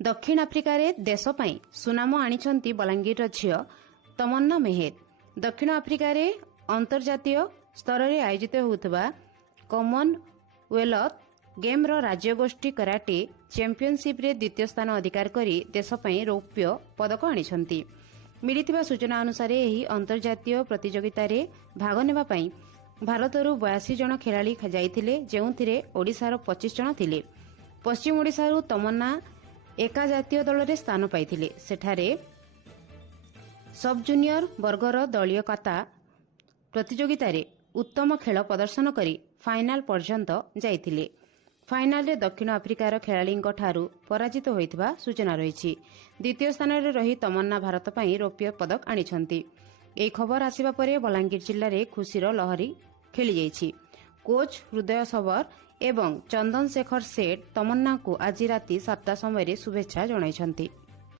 दक्षिण आफ्रिकार देश पई सुनाम आनिछंती बलांगीर झियो तमन्ना मेहेर। दक्षिण आफ्रिकार अंतर्जातीय स्तर में आयोजित होउथबा कॉमनवेल्थ गेम राज्यगोष्ठी कराटे चैंपियनशिप रे द्वितीय स्थान अधिकार करी देश पई रौप्य पदक आनिछंती। मिलिथिबा सूचना अनुसार एही अंतर्जातीय प्रतियोगिता रे भाग नेबा पई भारतरू 82 जन खेलाड़ी जाइथिले, जेउथिरे ओडिशार 25 जन थिले। पश्चिम ओडिशारू तमन्ना एका जातीय दल रे स्थान पाइथिले। सेठारे सब जूनियर वर्गर दलीय काता प्रतियोगिता रे उत्तम खेल प्रदर्शन करी फाइनाल पर्यंत जाइथिले। फाइनाल रे दक्षिण आफ्रिकार खेलाड़ींक ठारू पराजित होइथिबा सूचना रहिछि। द्वितीय स्थान रे रही तमन्ना भारत पई रौप्य पदक आनिछंती। एही खबर आसिबा परे बलांगीर जिल्ला रे खुशीर लहरी खेली जाइछि। कोच हृदय सबर एवं चंदन शेखर सेठ तमन्ना को आज राति 7टा समय शुभेच्छा जणाइछंती।